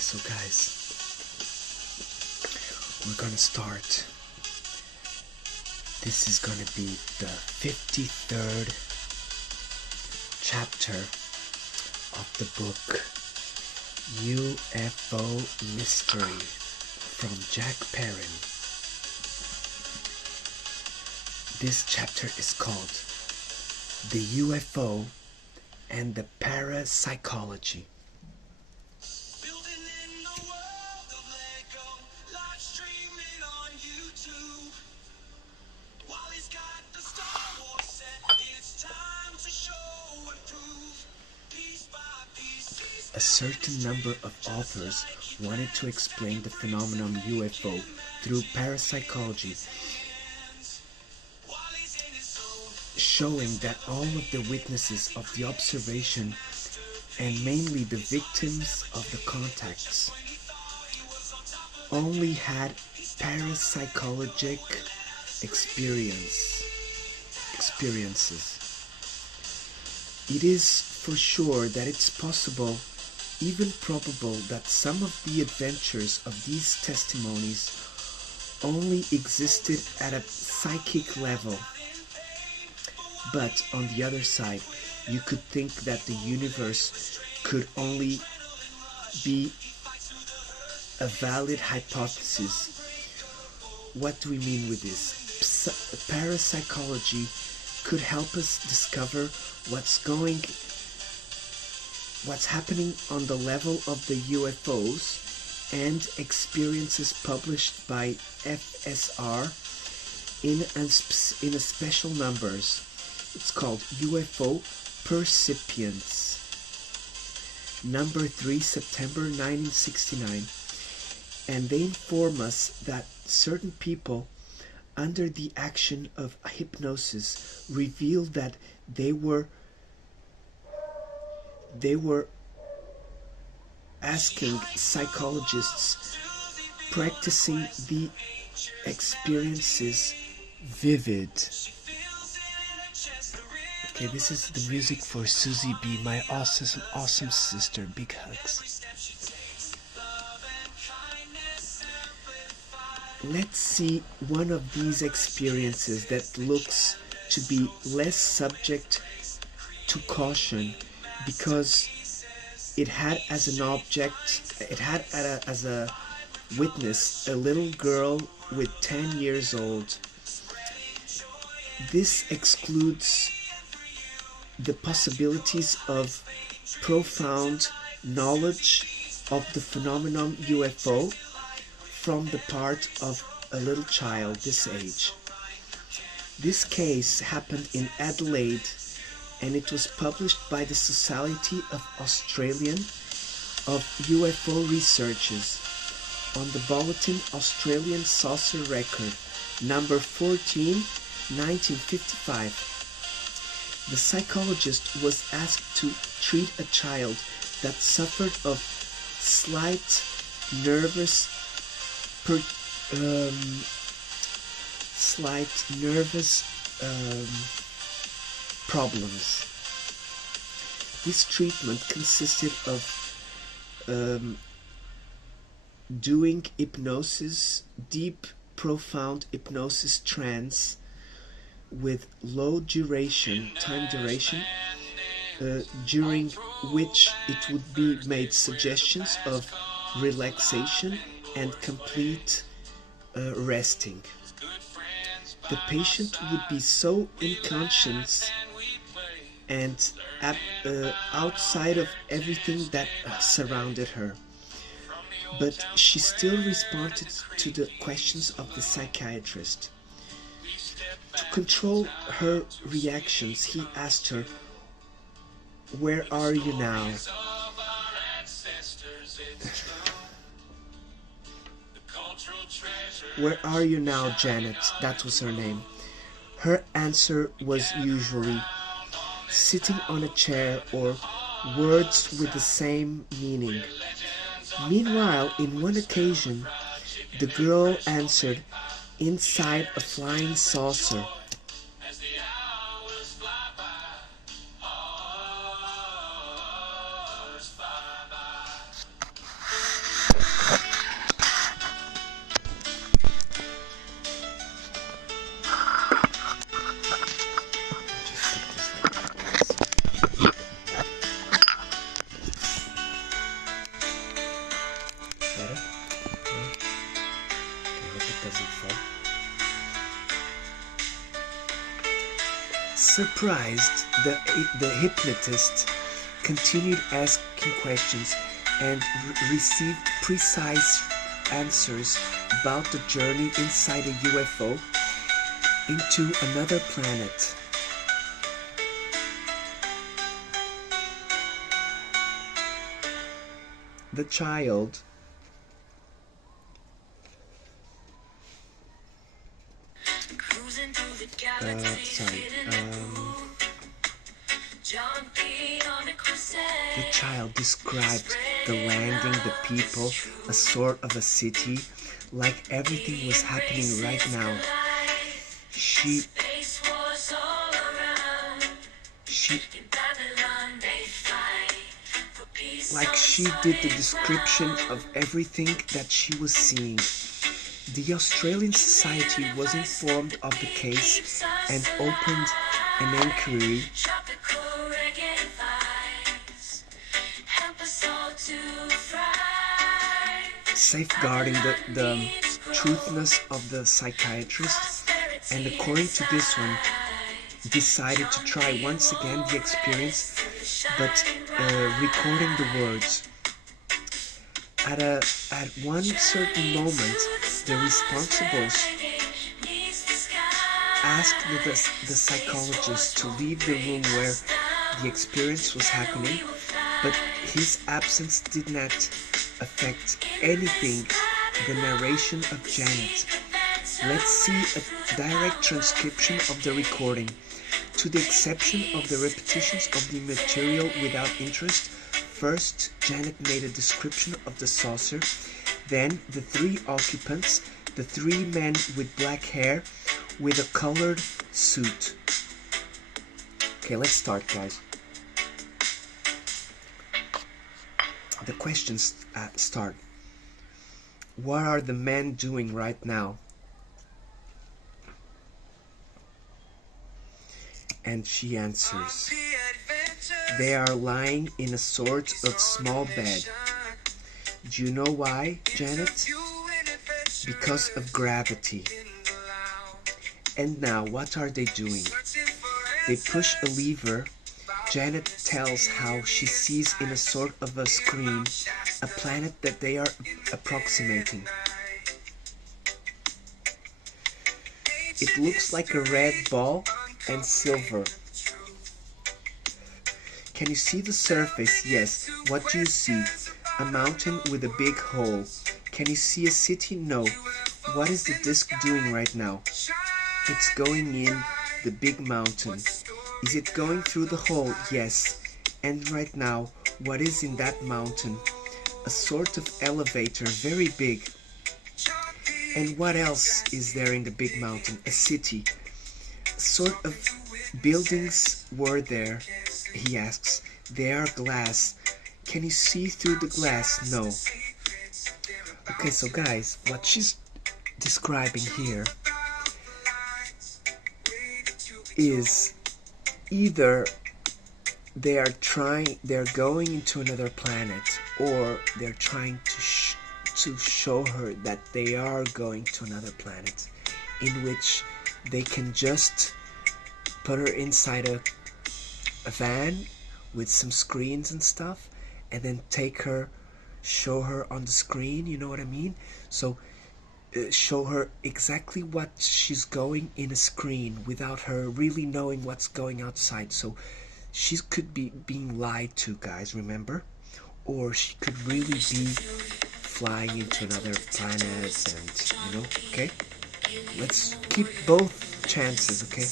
so guys, we're gonna start. This is gonna be the 53rd chapter of the book UFO Mystery from Jack Perrin. This chapter is called The UFO and the Parapsychology. A certain number of authors wanted to explain the phenomenon UFO through parapsychology, showing that all of the witnesses of the observation, and mainly the victims of the contacts, only had parapsychologic experiences. It is for sure that it's possible, even probable, that some of the adventures of these testimonies only existed at a psychic level. But on the other side, you could think that the universe could only be a valid hypothesis. What do we mean with this? Parapsychology could help us discover what's happening on the level of the UFOs and experiences published by FSR in a special numbers. It's called UFO Percipients. Number 3, September 1969. And they inform us that certain people under the action of hypnosis revealed that they were asking psychologists practicing the experiences vivid. Okay, this is the music for Susie B, my awesome sister. Big hugs. Let's see one of these experiences that looks to be less subject to caution, because it had as an witness a little girl with 10 years old. This excludes the possibilities of profound knowledge of the phenomenon UFO from the part of a little child this age. This case happened in Adelaide, and it was published by the Society of Australian of UFO Researchers on the Bulletin Australian Saucer Record, number 14, 1955. The psychologist was asked to treat a child that suffered of slight nervous problems. This treatment consisted of doing hypnosis, deep, profound hypnosis trance with low time duration, during which it would be made suggestions of relaxation and complete resting. The patient would be so unconscious and outside of everything that surrounded her, but she still responded to the questions of the psychiatrist. To control her reactions, he asked her, "Where are you now?" "Where are you now, Janet?" That was her name. Her answer was usually sitting on a chair, or words with the same meaning. Meanwhile, in one occasion, the girl answered, "Inside a flying saucer." Surprised, the hypnotist continued asking questions and received precise answers about the journey inside a UFO into another planet. The child the child described the landing, the people, a sort of a city, like everything was happening right now. She like she did the description of everything that she was seeing. The Australian Society was informed of the case and opened an inquiry safeguarding the truthness of the psychiatrist, and according to this one, decided to try once again the experience, but recording the words. At one certain moment, the responsibles asked the psychologist to leave the room where the experience was happening, but his absence did not affect anything the narration of Janet. Let's see a direct transcription of the recording. To the exception of the repetitions of the material without interest, first Janet made a description of the saucer, then the three occupants, the three men with black hair with a colored suit. Okay, let's start, guys. The questions start. What are the men doing right now? And she answers, they are lying in a sort of small bed. Do you know why, Janet? Because of gravity. And now, what are they doing? They push a lever. Janet tells how she sees in a sort of a screen a planet that they are approximating. It looks like a red ball and silver. Can you see the surface? Yes. What do you see? A mountain with a big hole. Can you see a city? No. What is the disc doing right now? It's going in the big mountain. Is it going through the hole? Yes. And right now, what is in that mountain? A sort of elevator, very big. And what else is there in the big mountain? A city. A sort of buildings were there, he asks. They are glass. Can you see through the glass? No. Okay, so guys, what she's describing here is either they're going into another planet, or they're trying to show her that they are going to another planet, in which they can just put her inside a van with some screens and stuff, and then show her on the screen, you know what I mean? So show her exactly what she's going in a screen without her really knowing what's going outside. So she could be being lied to, guys, remember? Or she could really be flying into another planet, and okay? Let's keep both chances, okay?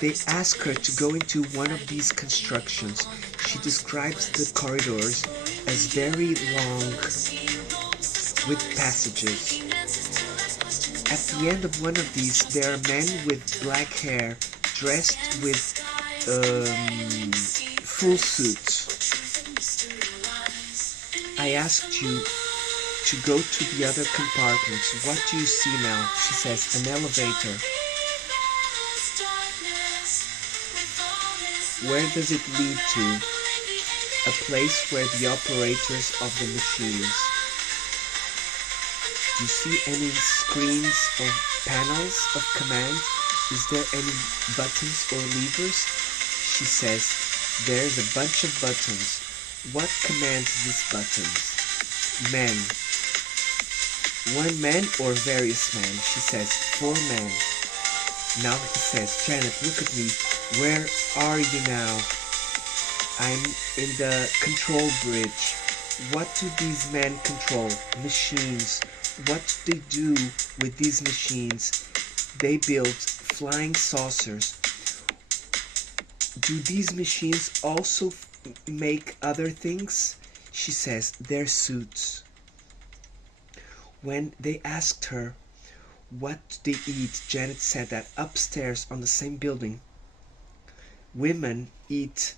They ask her to go into one of these constructions. She describes the corridors as very long with passages. At the end of one of these, there are men with black hair dressed with full suits. I asked you to go to the other compartments. What do you see now? She says, an elevator. Where does it lead to? A place where the operators of the machines. Do you see any screens or panels of command? is there any buttons or levers? She says, there's a bunch of buttons. What commands these buttons? Men. One man or various men? She says, 4 men. Now he says, Janet, look at me. Where are you now? I'm in the control bridge. What do these men control? Machines. What do they do with these machines? They build flying saucers. Do these machines also make other things? She says, they're suits. When they asked her what do they eat, Janet said that upstairs on the same building, women eat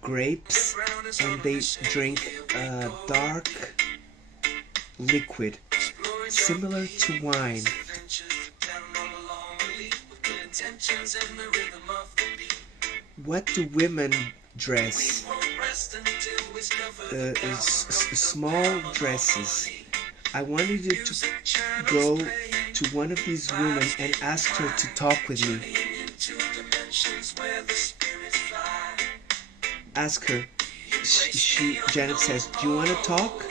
grapes and they drink a dark liquid similar to wine. What do women dress? Small dresses. I wanted you to go to one of these women and ask her to talk with me. Ask her. Janet says, do you want to talk?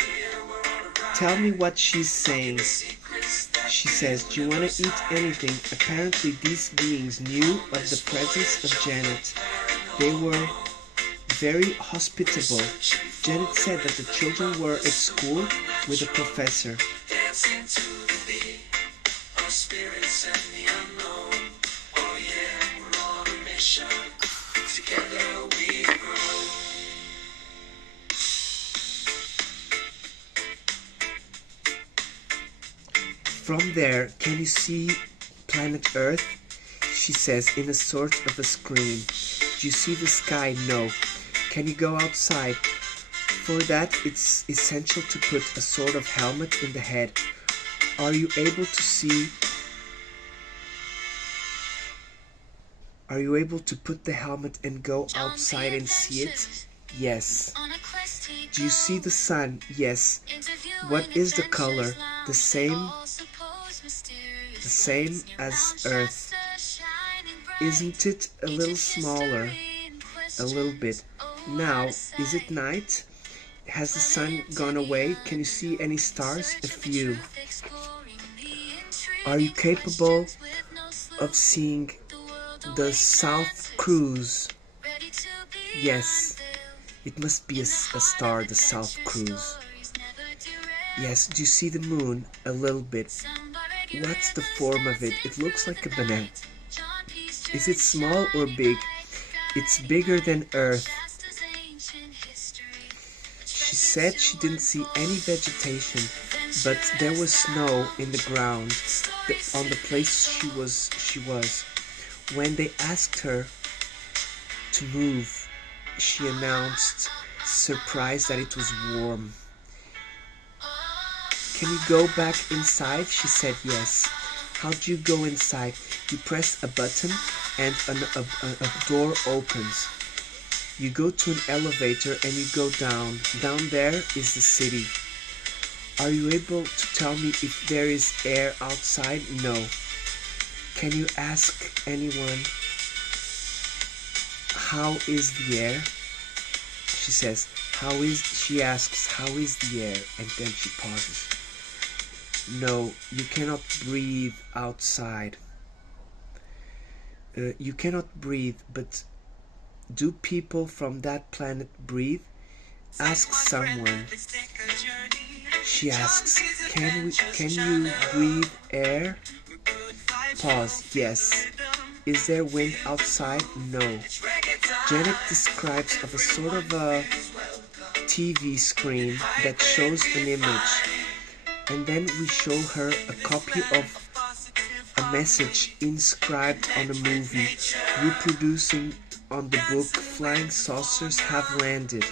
Tell me what she's saying. She says, do you want to eat anything? Apparently these beings knew of the presence of Janet. They were very hospitable. Janet said that the children were at school with a professor. From there, can you see planet Earth? She says in a sort of a scream. Do you see the sky? No. Can you go outside? For that, it's essential to put a sort of helmet in the head. Are you able to see? Are you able to put the helmet and go outside and see it? Yes. Do you see the sun? Yes. What is the color? The same as Earth. Isn't it a little smaller? A little bit. Now, is it night? Has the sun gone away? Can you see any stars? A few. Are you capable of seeing the South Cruise? Yes. It must be a star, the South Cruise. Yes. Do you see the moon? A little bit. What's the form of it? It looks like a banana. Is it small or big? It's bigger than Earth. She said she didn't see any vegetation, but there was snow in the ground on the place she was. When they asked her to move, she announced, surprised that it was warm. Can you go back inside? She said yes. How do you go inside? You press a button and a door opens. You go to an elevator and you go down. Down there is the city. Are you able to tell me if there is air outside? No. Can you ask anyone, how is the air? She says, she asks, how is the air? And then she pauses. No, you cannot breathe outside. You cannot breathe, but do people from that planet breathe? Ask someone. She asks, can you breathe air? Pause. Yes. Is there wind outside? No. Janet describes of a sort of a TV screen that shows an image, and then we show her a copy of a message inscribed on a movie, reproducing on the book Flying Saucers Have Landed.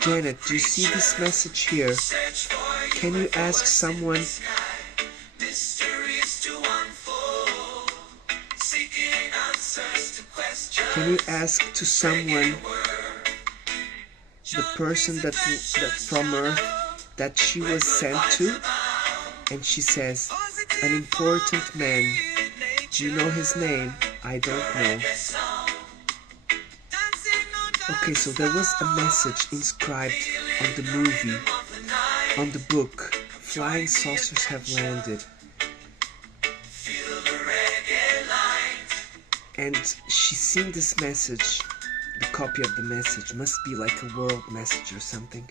Janet, do you see this message here? Can you ask someone? Can you ask to someone, the person that from Earth that she was sent to? And she says, an important man. Do you know his name? I don't know. Okay, so there was a message inscribed on the movie, on the book, Flying Saucers Have Landed. And she's seen this message, the copy of the message, must be like a world message or something.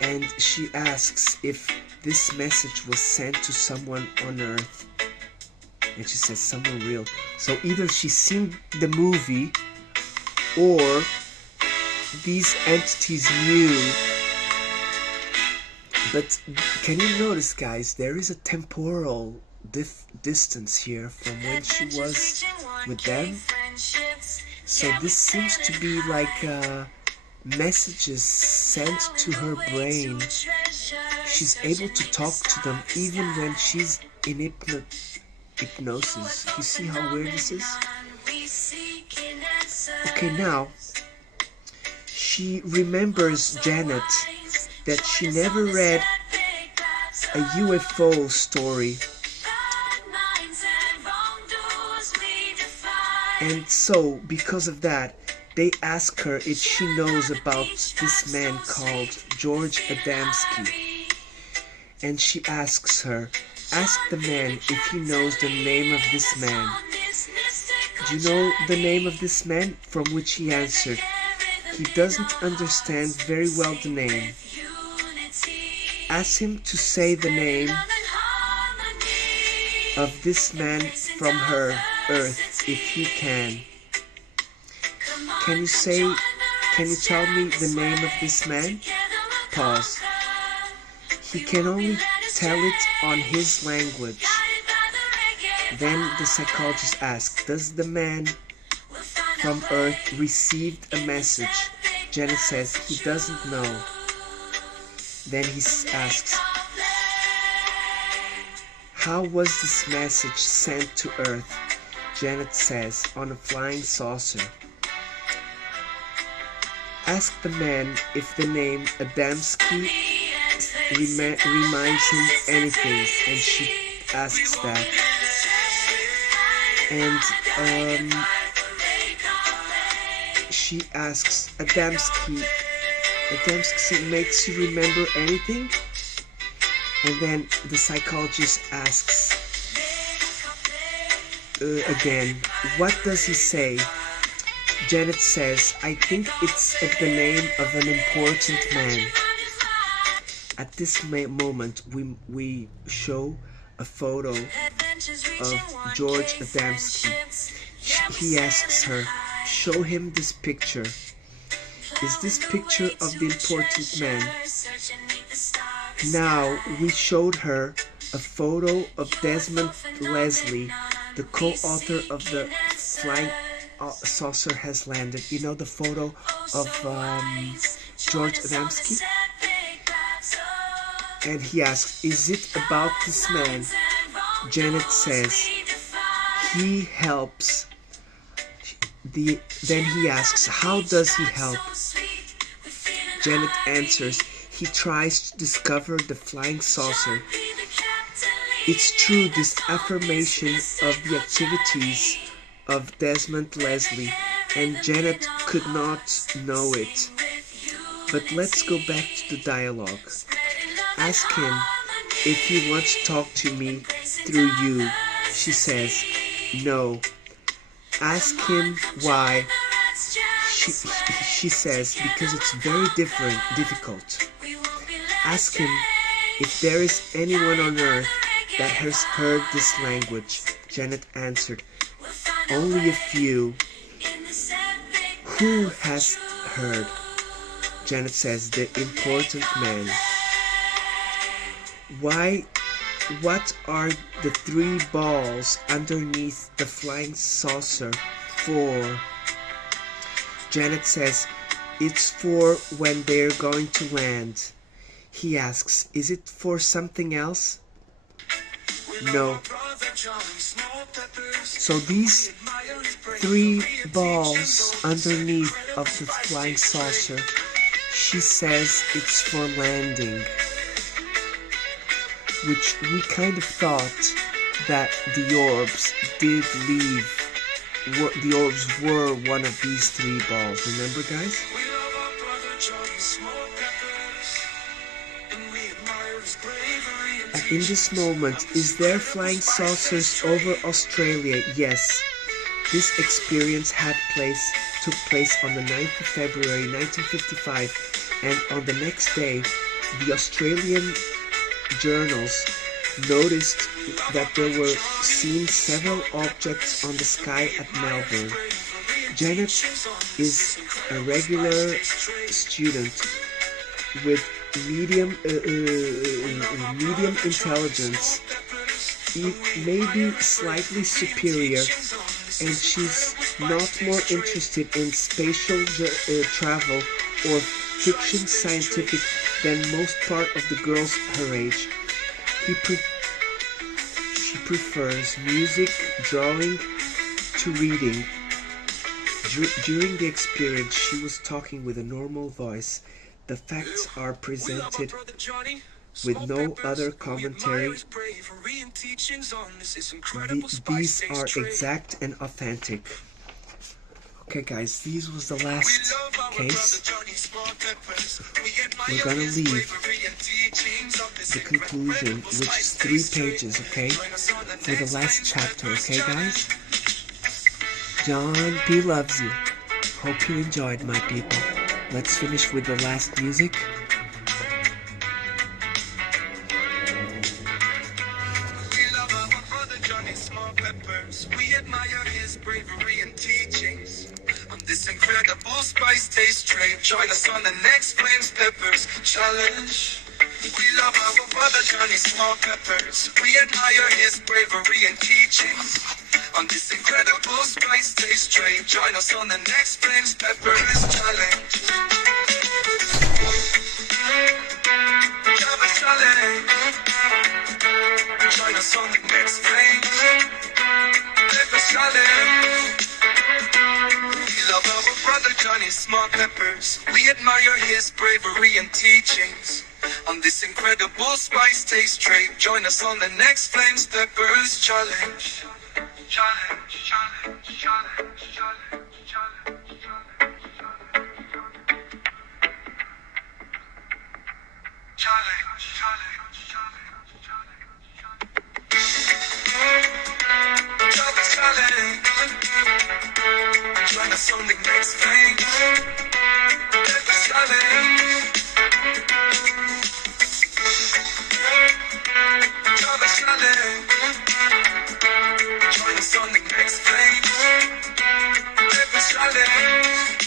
And she asks if this message was sent to someone on Earth. And she says someone real. So either she's seen the movie or these entities knew. But can you notice, guys, there is a temporal distance here from when she was with them. So this seems to be like messages sent to her brain. She's able to talk to them even when she's in hypnosis. You see how weird this is? Okay, now she remembers, Janet, that she never read a UFO story. And so, because of that, they ask her if she knows about this man called George Adamski. And she asks her, ask the man if he knows the name of this man. Do you know the name of this man? From which he answered, he doesn't understand very well the name. Ask him to say the name of this man from her Earth if he can. Can you tell me the name of this man? Pause. He can only tell it on his language. Then the psychologist asked, does the man from Earth receive a message? Janet says he doesn't know. Then he asks, how was this message sent to Earth? Janet says, on a flying saucer. Ask the man if the name Adamski reminds him anything, and she asks that. And she asks, Adamski makes you remember anything? And then the psychologist asks again, what does he say? Janet says, I think it's the name of an important man. At this moment, we show a photo of George Adamski. He asks her, show him this picture. Is this picture of the important man? Now we showed her a photo of Desmond Leslie, the co-author of the Flying Saucer Has Landed. You know the photo of George Adamski? And he asks, is it about this man? Janet says, he helps. Then he asks, how does he help? Janet answers, he tries to discover the flying saucer. It's through this affirmation of the activities of Desmond Leslie, and Janet could not know it. But let's go back to the dialogue. Ask him if he wants to talk to me through you. She says, no. Ask him why. She says, because it's very difficult. Ask him if there is anyone on Earth that has heard this language. Janet answered, only a few. Who has heard? Janet says, the important man. What are the 3 balls underneath the flying saucer for? Janet says, it's for when they're going to land. He asks, is it for something else? No. So these 3 balls underneath of the flying saucer, she says it's for landing. which we kind of thought that the orbs did leave. The orbs were one of these three balls. Remember, guys? In this moment, is there flying saucers over Australia? Yes. This experience took place on the 9th of February 1955, and on the next day, the Australian journals noticed that there were seen several objects on the sky at Melbourne. Janet is a regular student with medium intelligence, maybe slightly superior, and she's not more interested in spatial travel or fiction scientific than most part of the girls her age. She prefers music, drawing to reading. During the experience, she was talking with a normal voice. The facts are presented with no other commentary. These are exact and authentic. Okay guys, these was the last case. We're gonna leave the conclusion, which is 3 pages, okay? For the last chapter, okay guys? John P. loves you. Hope you enjoyed, my people. Let's finish with the last music. We admire his bravery and teachings on this incredible spice taste trade. Join us on the next Flames Peppers challenge. We love our brother Johnny Small Peppers. We admire his bravery and teachings on this incredible spice taste trade. Join us on the next Flames Peppers challenge. Join us on the next Flames Peppers challenge. We love our brother Johnny Small Peppers. We admire his bravery and teachings on this incredible spice taste trade. Join us on the next Flames Peppers challenge. Challenge, challenge, challenge, challenge, challenge, challenge, challenge, challenge, challenge. Join us on the next Flames Peppers challenge. Join us on the next Flames Peppers challenge.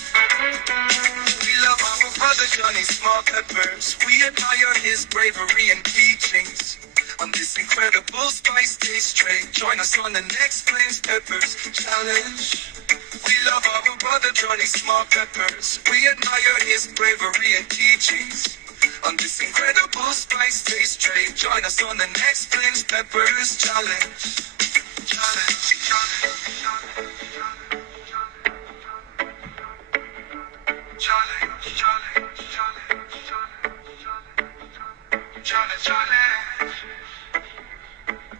We love our brother Johnny Small Peppers. We admire his bravery and teachings on this incredible spice taste trade. Join us on the next Flames Peppers challenge. We love our brother Johnny Small Peppers. We admire his bravery and teachings on this incredible spice taste trade. Join us on the next Flames Peppers challenge. Challenge, challenge, challenge, challenge, challenge, challenge.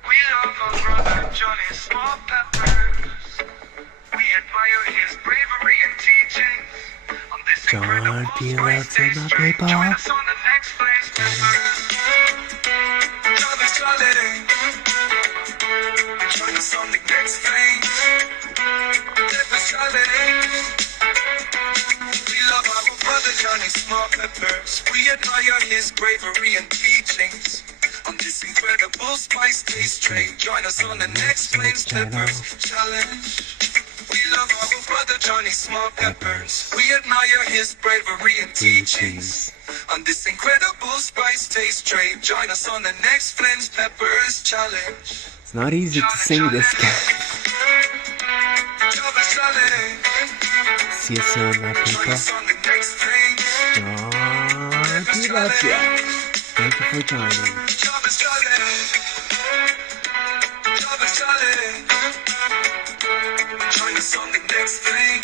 We love our brother Johnny Small Peppers. We admire his bravery and teaching on this incredible spice taste trade. Join us on the next Flames Peppers. Challenge, challenge. Join us on the next Flames Peppers challenge. We love our brother Johnny Small Peppers. We admire his bravery and teachings on this incredible spice taste trade. Join us on the next Flames Peppers challenge. We love our brother Johnny Small Peppers. We admire his bravery and teachings on this incredible spice taste trade. Join us on the next Flames Peppers challenge. It's not easy to sing this guy. See you soon, my people. John P. loves you. Thank you for joining. Join us on the next thing.